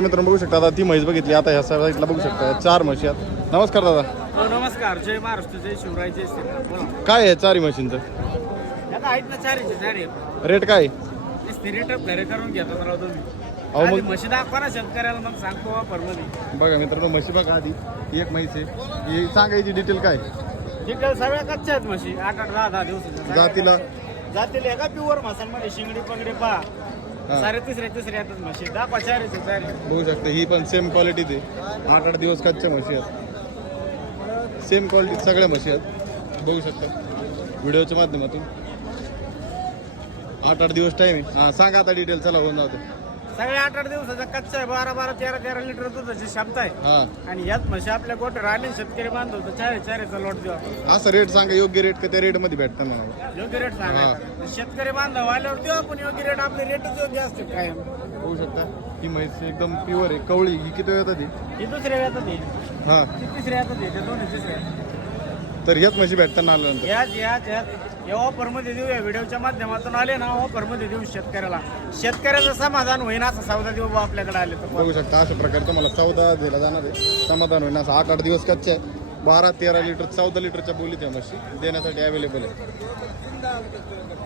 मित्रांनो बघू शकता आता ती म्हैस बघितली. आता ह्या साईडला बघू शकता 4 म्हशी आहेत. नमस्कार दादा. नमस्कार. जय महाराष्ट्र, जय शिवराय, जय श्रीराम. बोला. काय आहे 4 म्हशींचं आता आहेत ना चारी रेट काय? रेट घरे करून घेतात राव तुम्ही. अहो आधी मग म्हशी दाखवा ना शेतकऱ्याला, मग सांगतो वापरमध्ये. बघा मित्रांनो म्हशी बघा आधी. ही एक म्हैस आहे. ही सांगायची डिटेल काय? डिटेल सगळ्या कच्च्या आहेत म्हशी. 8-8, 10-10 दिवस. जातीला? जातीला एका प्युअर मासांमध्ये शिंगडी पंगडी पहा. हा. सारे तिसऱ्या येतात म्हशी. दाखवा चारी. बघू शकता ही पण सेम क्वालिटीच आहे. 8-8 दिवस कच्च्या म्हशी आहेत. सेम क्वालिटी सगळ्या म्हशी आहेत. बघू शकता व्हिडिओच्या माध्यमातून. 8-8 दिवस टाइम आहे. हा सांगा आता डिटेल. चला होऊन जाऊ. सगळ्या 8-8 दिवसाचा कच्चा आहे. 12-12, 13-13 लिटर दुधाची क्षमता आहे. हा आणि यात म्हशी आपल्या गोठे राहिले शेतकरी बांधव तर चारीचा लोट देऊ आपण. असं रेट सांगा योग्य रेट का त्या रेट मध्ये भेटतं मला. योग्य रेट सांगायचा. शेतकरी बांधव आल्यावर देऊ आपण योग्य रेट. आपले रेटच योग्य असते कायम. बघू शकता ही म्हैस एकदम प्युअर आहे. कवळी ही किती येतात ती? ही दुसऱ्या येतात ही. हा ती तिसऱ्या येतात ही. ते दोन्ही तिसऱ्या. तर ह्याच म्हशी भेटताना आल्यानंतर याच या ऑफर मध्ये देऊ. या व्हिडिओच्या माध्यमातून आले ना ऑफर मध्ये देऊ शेतकऱ्याला. शेतकऱ्याचं समाधान होईन असा सौदा देऊ बा आपल्याकडे आले तर. बघू शकता अशा प्रकारे तुम्हाला 14 दिला जाणार आहे. समाधान होईल असं. 8-8 दिवस कच्चे आहे. 12-13 लिटर 14 लिटरच्या बोलीत आहे म्हशी देण्यासाठी अवेलेबल आहे.